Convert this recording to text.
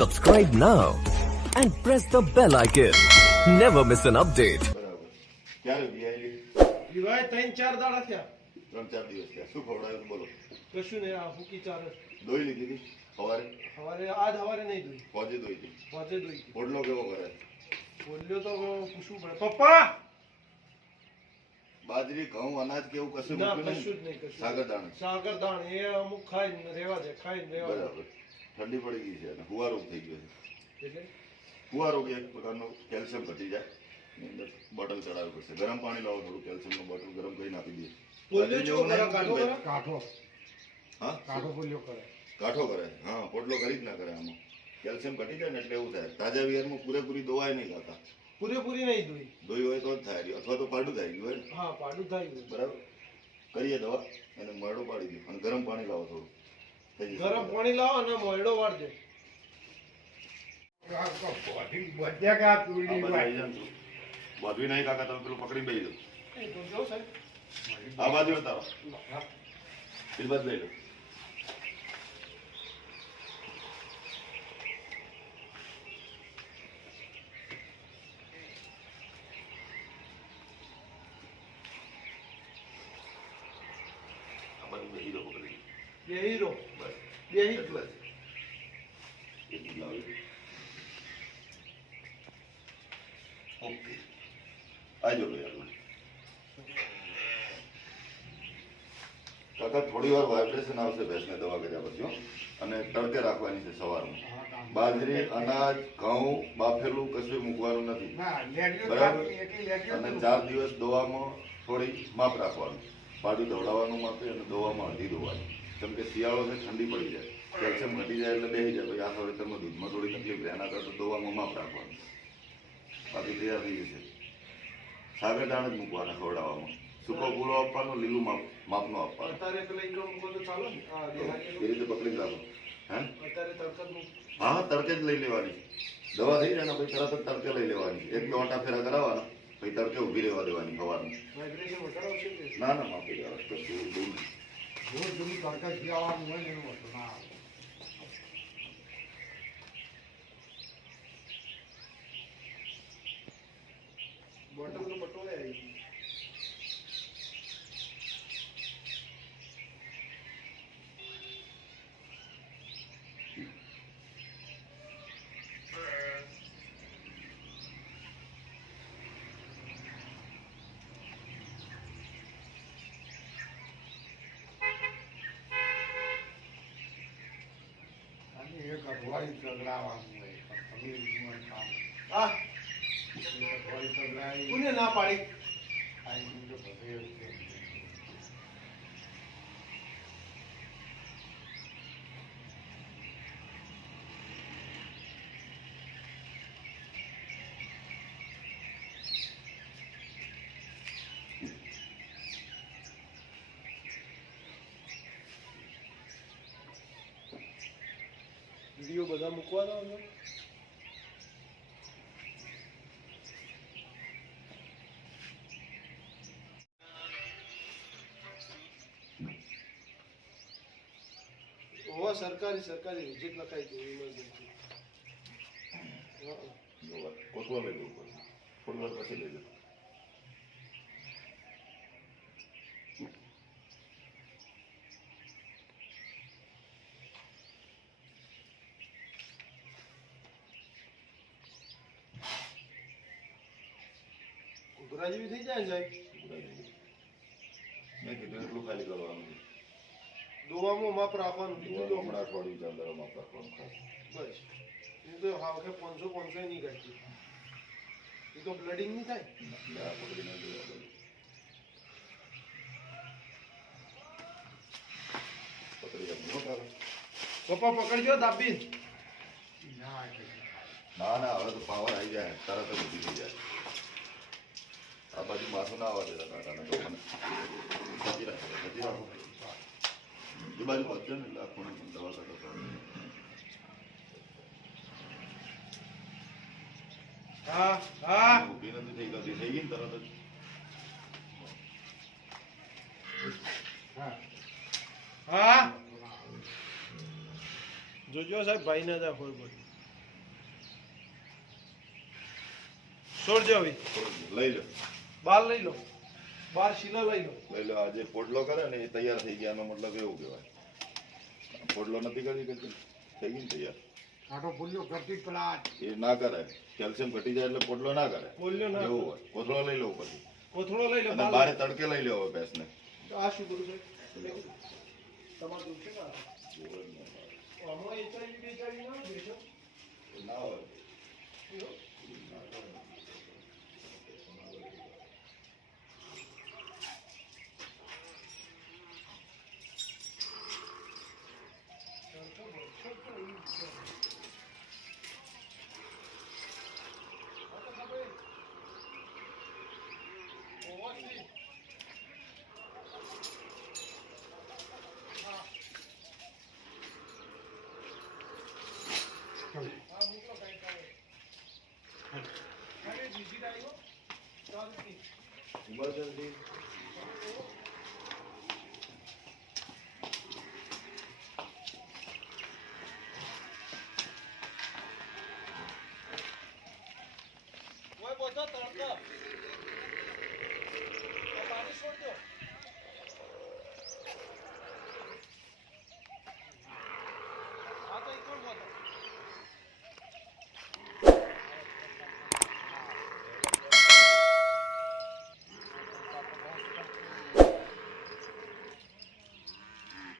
Subscribe now and press the bell icon. Never miss an update. ક્યારે દિવાળી દિવાળી 3-4 દાડા થયા. 3-4 દિવસ થયા. શું ખવડાવ્યું બોલો? કશું નહીં, આ ભૂકી ચાર જ. દોઈ લીધી હતી સવારે? સવારે નહીં દોઈ. હોજે દોઈ હતી. હોજે દોઈ. પોડલો કેવો કરે? બોલ્યો તો પૂછવું પડે. પપ્પા બાજરી ઘઉં અનાજ કેવું કશું ના, મૂક્યું કશું જ નહીં? નહીં, કશું. સાગરદાણા. સાગરદાણ એ અમુક ખાઈને રહેવા દે, ખાઈને રહેવા દે. બરાબર. ઠંડી પડી ગઈ છે અને હુવા રોગ થઈ ગયો છે. એટલે હુવા રોગ એક પ્રકારનો કેલ્શિયમ ઘટી જાય. એની અંદર બોટલ ચડાવવી પડશે. ગરમ પાણી લાવો, થોડું કેલ્શિયમનું બોટલ ગરમ કરીને આપી દઈએ. બોલ્યો છો બાજરી જેવું કાઢો નહીં કરો? કાઠો હા કાઠો બોલ્યો કરે. કાઠો કરે. હા પોટલો કરી જ ના કરે. આમાં કેલ્શિયમ ઘટી જાય ને એટલે એવું થાય. તાજા વિયરમાં પૂરેપૂરી દવાય નહીં ખાતા. પૂરેપૂરી નહીં દોઈ. દોઈ હોય તો જ થાય, અથવા તો પાડું થાય ગયું હોય ને. હા, પાડું થાય. બરાબર. કરીએ દવા અને મોયડો પાડી દો અને ગરમ પાણી લાવો થોડું. થઈ જશે. ગરમ પાણી લાવો અને મોયડો વાળજો. બધ્યા કે આ આ તુડી બાજુ આવી જાઓ તું. બાજુ નહીં કાકા, તમે પેલું પકડીને બેસી દો. એ તો જો સાહેબ. આ બાજુ ઉતારો. એ બાજુ લઈ લો. આ બાજુ બેસી દો પકડી. બે હીરો. બસ. બે હીરો. એટલા જ. એટલું લાવી. ઓકે. આવજો ભાઈ આપણે. કાકા થોડી વાર વાઇબ્રેશન આવશે ભેંસને દવા કર્યા પછી હો. અને તડકે રાખવાની છે સવારમાં. બાજરી અનાજ ઘઉં બાફેલું કશું મૂકવાનું નથી. ના લેડ્યો બરાબર. એટલી લેડ્યો અને 4 દિવસ દવામાં થોડી માપ રાખવાનું. પાડું દોડાવવાનું માપે અને દવામાં અડધી દોવાની. કેમ કે શિયાળો છે, ઠંડી પડી જાય, કેલ્શિયમ ઘટી જાય એટલે બેસી જાય. પછી આ હવે તમે દૂધમાં થોડી તકલીફ રહે, એના કરતાં દવામાં માપ રાખવાનું. બાકી તૈયાર થઈ જશે. સાગરદાણા જ મૂકવાના ખવડાવવામાં. સૂકો પૂરો આપવાનો, લીલું માપનો આપવાનો. અત્યારે પેલા ઈકો મૂકો તો ચાલો ને. હા, એ દેહાડી. રીતે પકડી રાખો. હે અત્યારે તડકા મૂકો. હા, તડકે જ લઈ લેવાની. દવા થઈ જાય ને પછી તરત જ તડકે લઈ લેવાની. એક બે ઓટા ફેરા કરાવવાના, પછી તડકે ઊભી રહેવા દેવાની સવારમાં. વાઇબ્રેશન વધારે આવશે કે? ના ના, માપી આવે કશું દૂર નહીં. રોજ બધું તડકા પીવાનું હોય ને એનું વસ્તુ ના આવે. બોટલ તો પટોળે આવી ગઈ. અને એક અઠવાડિયું ચગડાવવાનું હોય. પનીર જીવન કામ. આ એક અઠવાડિયું ચગડાવી કોને ના પાડી? આઈ તો બધે જ છે. વિડીયો બધા મૂકવાનો અંદર. ઓવા સરકારી વિઝિટ લખાઈ દે ઇમરજન્સી. કોથવા લઈ જવું પડે. થોડી વાર પછી લઈ લો. ઘૂઘરા જેવી થઈ જાય ને સાહેબ. મેં કીધું એટલું ખાલી કરવાનું. દોવામાં માપ રાખવાનું કીધું તો. હમણાં અઠવાડિયું ચાર દાડા માપ રાખવાનું ખાસ. બસ એ તો હા વખતે 500 નહીં ઘટતી. એ તો બ્લડિંગ નહીં થાય. એટલે આ પકડીને જોયા બધું. પકડી આપજો હો કાકા. પપ્પા પકડજો દાબી. ના એટલે ના ના, હવે તો પાવર આવી જાય, તરત જ ઊભી થઈ જાય. આ બાજુ માથું ના આવવા દેતા કાકાને તો મને ખસી રાખો. એ બાજુ પહોંચો ને એટલે આખું દવા કરતો. હા હા ઊભી નથી થઈ ગઈ, થઈ ગઈ ને તરત જ. હા હા જોજો સાહેબ ભાઈ ના જાય હોય છોડજો હવે લઈ લો બાર લઈ લો, બાર શીલા લઈ લો. લઈ લો. આજે પોટલો કરે ને એ તૈયાર થઈ ગયા, એનો મતલબ એવું કહેવાય. પોટલો નથી કરી કે થઈ ગઈ ને તૈયાર. આટો ભૂલ્યો કરતી જ પેલા એ ના કરે, કેલ્શિયમ ઘટી જાય એટલે પોટલો ના કરે, બોલ્યો ના એવું હોય. કોથળો લઈ લો પછી, કોથળો લઈ લો, અને બાર બારે તડકે લઈ લો હવે ભેંસને. આ શું કરું સાહેબ? તમારે દૂધ છે ને આ? આમાં HIV બેચારી ના હોય છે. ના હોય. ઇમરજન્સી